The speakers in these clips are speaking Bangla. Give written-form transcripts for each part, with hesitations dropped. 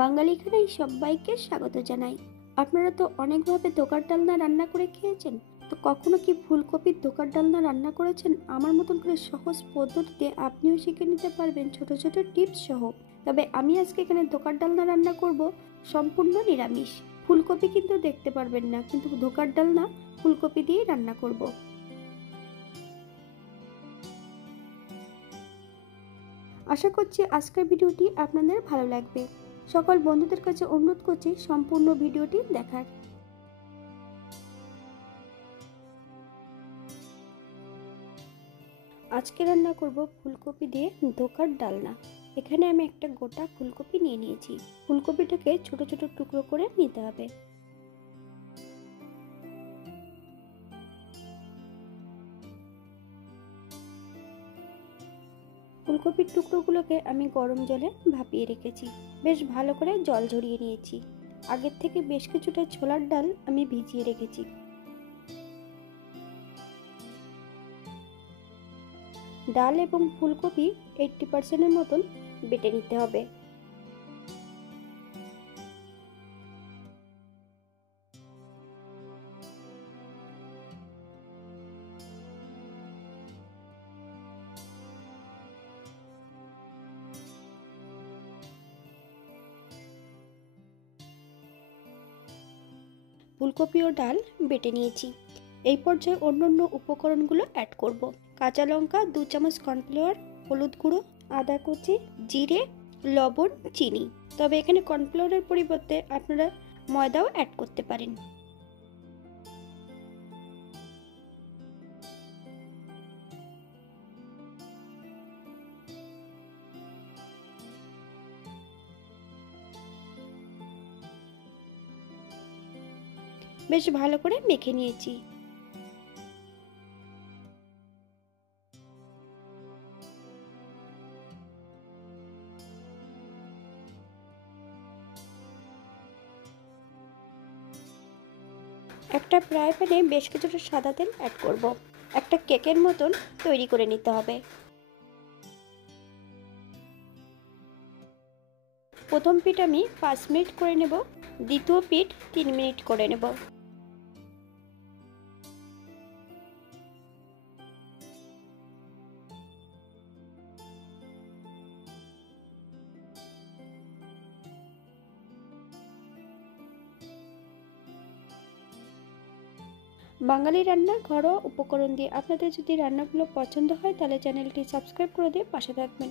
বাঙালি খানায় সবাইকে স্বাগত জানাই। আপনারা তো অনেকভাবে ধোকার ডালনা রান্না করে খেয়েছেন, তো কখনো কি ফুলকপির ধোকার ডালনা রান্না করেছেন? আমার মতন করে সহজ পদ্ধতিতে আপনিও শিখে নিতে পারবেন ছোট ছোট টিপস সহ। তবে আমি আজকে এখানে ধোকার ডালনা রান্না করব সম্পূর্ণ নিরামিষ। ফুলকপি কিন্তু দেখতে পারবেন না, কিন্তু ধোকার ডালনা ফুলকপি দিয়ে রান্না করব। আশা করছি আজকের ভিডিওটি আপনাদের ভালো লাগবে। সকল বন্ধুদের কাছে অনুরোধ করছি সম্পূর্ণ ভিডিওটি দেখার। আজকে রান্না করব ফুলকপি দিয়ে ধোকার ডালনা। এখানে আমি একটা গোটা ফুলকপি নিয়ে নিয়েছি। ফুলকপিটাকে ছোট ছোট টুকরো করে নিতে হবে। ফুলকপির টুকরোগুলোকে আমি গরম জলে ভাপিয়ে রেখেছি। বেশ ভালো করে জল ঝরিয়ে নিয়েছি। আগের থেকে বেশ কিছুটা ছোলার ডাল আমি ভিজিয়ে রেখেছি। ডাল এবং ফুলকপি 80% মতন বেটে নিতে হবে। ফুলকপি ও ডাল বেটে নিয়েছি। এই পর্যায়ে অন্যান্য উপকরণগুলো অ্যাড করব। কাঁচা লঙ্কা 2 চামচ, কর্নফ্লাওয়ার, হলুদ গুঁড়ো, আদা কুচি, জিরে, লবণ, চিনি। তবে এখানে কর্নফ্লাওয়ারের পরিবর্তে আপনারা ময়দাও অ্যাড করতে পারেন। বেশ ভালো করে মেখে নিয়েছি। একটা ফ্রাই প্যানে বেশ কিছুটা সাদা তেল অ্যাড করব। একটা কেকের মতন তৈরি করে নিতে হবে। প্রথম পিঠ আমি 5 মিনিট করে নেব, দ্বিতীয় পিঠ 3 মিনিট করে নেব। বাঙালি রান্না ঘরোয়া উপকরণ দিয়ে আপনাদের যদি রান্নাগুলো পছন্দ হয় তাহলে চ্যানেলটি সাবস্ক্রাইব করে দিয়ে পাশে থাকবেন।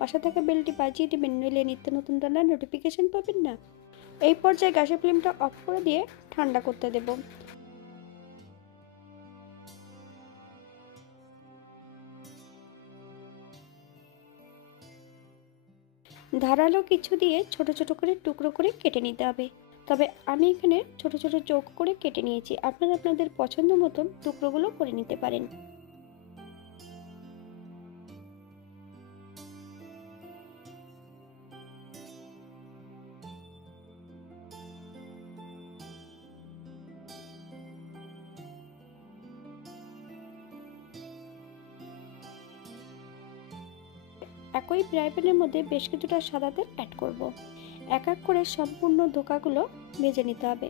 পাশে থাকা বেলটি বাজিয়ে দেবেন, নইলে নিত্য নতুন রান্নার নোটিফিকেশন পাবেন না। এই পর্যায়ে গ্যাসের ফ্লেমটা অফ করে দিয়ে ঠান্ডা করতে দেব। ধারালো কিছু দিয়ে ছোট ছোট করে টুকরো করে কেটে নিতে হবে। তবে আমি এখানে ছোট ছোট চৌকো করে কেটে নিয়েছি। আপনারা আপনাদের পছন্দ মতন টুকরোগুলো করে নিতে পারেন। একই ফ্রাই প্যানের মধ্যে বেশ কিছুটা সাদা তেল অ্যাড করব। এক এক করে সম্পূর্ণ ধোকাগুলো ভেজে নিতে হবে।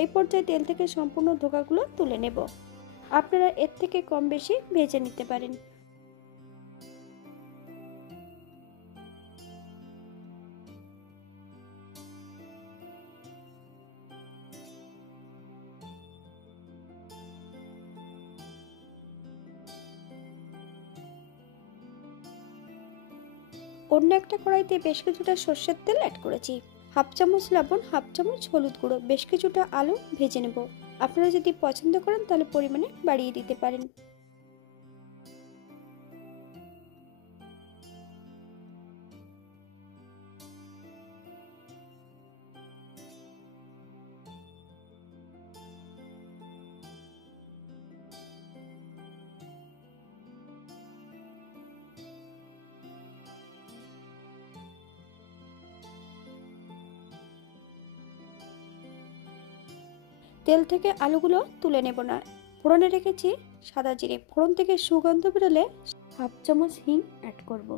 এই পর্যায়ে তেল থেকে সম্পূর্ণ ধোকাগুলো তুলে নেব। আপনারা এর থেকে কম বেশি ভেজে নিতে পারেন। অন্য একটা কড়াইতে বেশ কিছুটা সর্ষের তেল অ্যাড করেছি। হাফ চামচ লবণ, হাফ চামচ হলুদ গুঁড়ো, বেশ কিছুটা আলু ভেজে নেব। আপনারা যদি পছন্দ করেন তাহলে পরিমাণে বাড়িয়ে দিতে পারেন। তেল থেকে আলুগুলো তুলে নেব না। ফোড়নে রেখেছি সাদা জিরে। ফোড়ন থেকে সুগন্ধ বেরোলে হাফ চামচ হিং অ্যাড করব।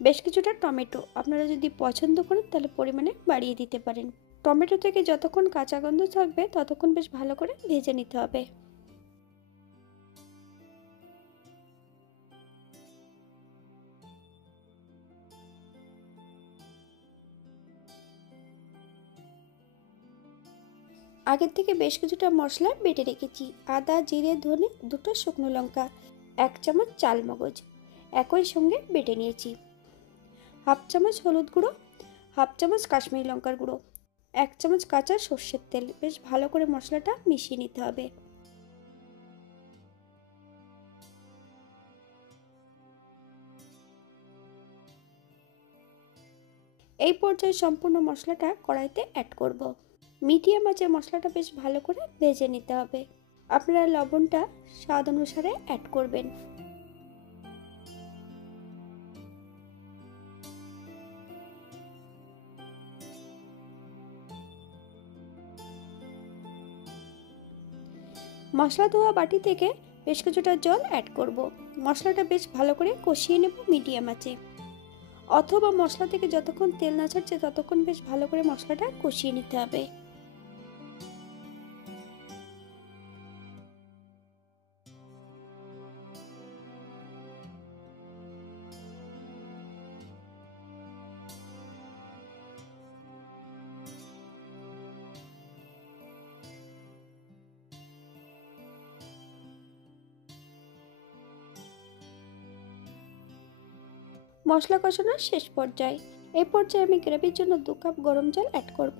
বেশ কিছুটা টমেটো, আপনারা যদি পছন্দ করেন তাহলে পরিমাণে বাড়িয়ে দিতে পারেন। টমেটো থেকে যতক্ষণ কাঁচা গন্ধ থাকবে ততক্ষণ বেশ ভালো করে ভেজে নিতে হবে। আগের থেকে বেশ কিছুটা মশলা বেটে রেখেছি। আদা, জিরে, ধনে, দুটো শুকনো লঙ্কা, 1 চামচ চাল মগজ একই সঙ্গে বেটে নিয়েছি। হাফ চামচ হলুদ গুঁড়ো, হাফ চামচ কাশ্মীরি লঙ্কার গুঁড়ো, 1 চামচ কাঁচা সর্ষের তেল। বেশ ভালো করে মশলাটা মিশিয়ে নিতে হবে। এই পর্যায়ে সম্পূর্ণ মশলাটা কড়াইতে অ্যাড করব। মিডিয়াম আঁচে মশলাটা বেশ ভালো করে ভেজে নিতে হবে। আপনারা লবণটা স্বাদ অনুসারে অ্যাড করবেন। মশলা ধোয়া বাটি থেকে বেশ কিছুটা জল অ্যাড করব। মশলাটা বেশ ভালো করে কষিয়ে নেব মিডিয়াম আঁচে, অথবা মশলা থেকে যতক্ষণ তেল না ছাড়ছে ততক্ষণ বেশ ভালো করে মশলাটা কষিয়ে নিতে হবে। মশলা কষানোর শেষ পর্যায়ে, এই পর্যায়ে আমি গ্রেভির জন্য 2 কাপ গরম জল অ্যাড করব।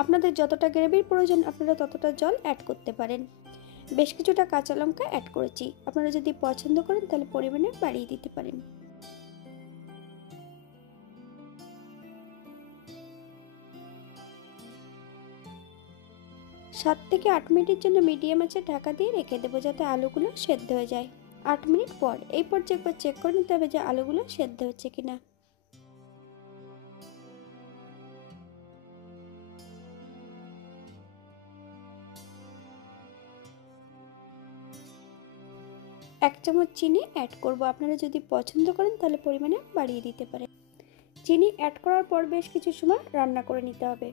আপনাদের যতটা গ্রেভির প্রয়োজন আপনারা ততটা জল অ্যাড করতে পারেন। বেশ কিছুটা কাঁচা লঙ্কা অ্যাড করেছি, আপনারা যদি পছন্দ করেন তাহলে পরিমাণে বাড়িয়ে দিতে পারেন। 7 থেকে 8 মিনিটের জন্য মিডিয়াম আঁচে ঢাকা দিয়ে রেখে দেবো যাতে আলুগুলো সেদ্ধ হয়ে যায়। 8 মিনিট পর এই পর্যায়ে একবার চেক করে নিতে হবে যে আলুগুলো সেদ্ধ হচ্ছে কিনা। এক চামচ চিনি অ্যাড করব, আপনারা যদি পছন্দ করেন তাহলে পরিমাণে বাড়িয়ে দিতে পারেন। চিনি অ্যাড করার পর বেশ কিছু সময় রান্না করে নিতে হবে।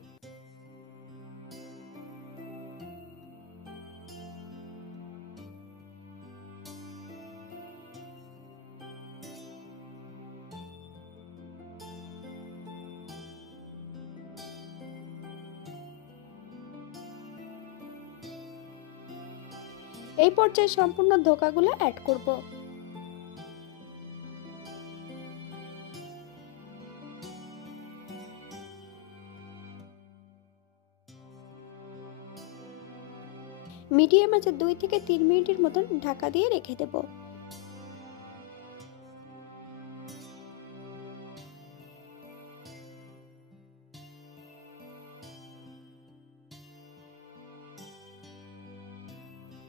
এই পর্যায়ে সম্পূর্ণ ধোকাগুলো অ্যাড করব। মিডিয়াম আঁচে 2 থেকে 3 মিনিটের মতন ঢাকা দিয়ে রেখে দেব।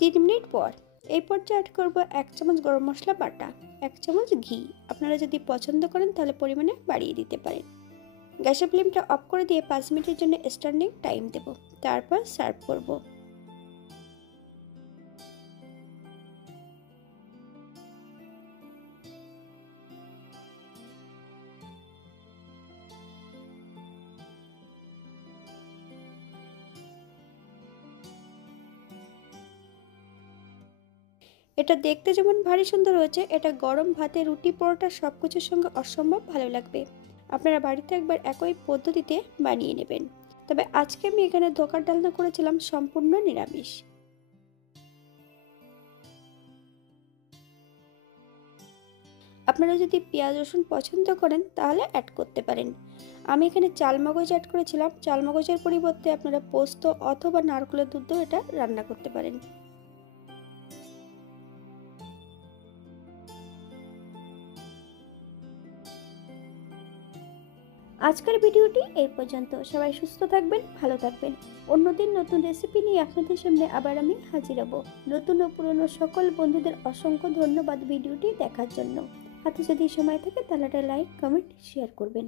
তিন মিনিট পর এই পর্যায়ে অ্যাড করব 1 চামচ গরম মশলা বাটা, 1 চামচ ঘি। আপনারা যদি পছন্দ করেন তাহলে পরিমাণে বাড়িয়ে দিতে পারেন। গ্যাসের ফ্লেমটা অফ করে দিয়ে 5 মিনিটের জন্য স্ট্যান্ডিং টাইম দেব, তারপর সার্ভ করব। এটা দেখতে যেমন ভারী সুন্দর হয়েছে, এটা গরম ভাতে, রুটি, পরোটা সবকিছুর সঙ্গে অসম্ভব ভালো লাগবে। আপনারা বাড়িতে একবার একই পদ্ধতিতে বানিয়ে নেবেন। তবে আজকে আমি এখানে ধোকার ডালনা করেছিলাম সম্পূর্ণ নিরামিষ। আপনারা যদি পেঁয়াজ রসুন পছন্দ করেন তাহলে অ্যাড করতে পারেন। আমি এখানে চালমগজ অ্যাড করেছিলাম, চালমগজের পরিবর্তে আপনারা পোস্ত অথবা নারকেলের দুধ দিয়েও এটা রান্না করতে পারেন। আজকের ভিডিওটি এই পর্যন্ত। সবাই সুস্থ থাকবেন, ভালো থাকবেন। অন্যদিন নতুন রেসিপি নিয়ে আপনাদের সামনে আবার আমি হাজির হব। নতুন ও পুরনো সকল বন্ধুদের অসংখ্য ধন্যবাদ ভিডিওটি দেখার জন্য। হাতে যদি সময় থাকে তাহলে একটা লাইক, কমেন্ট, শেয়ার করবেন।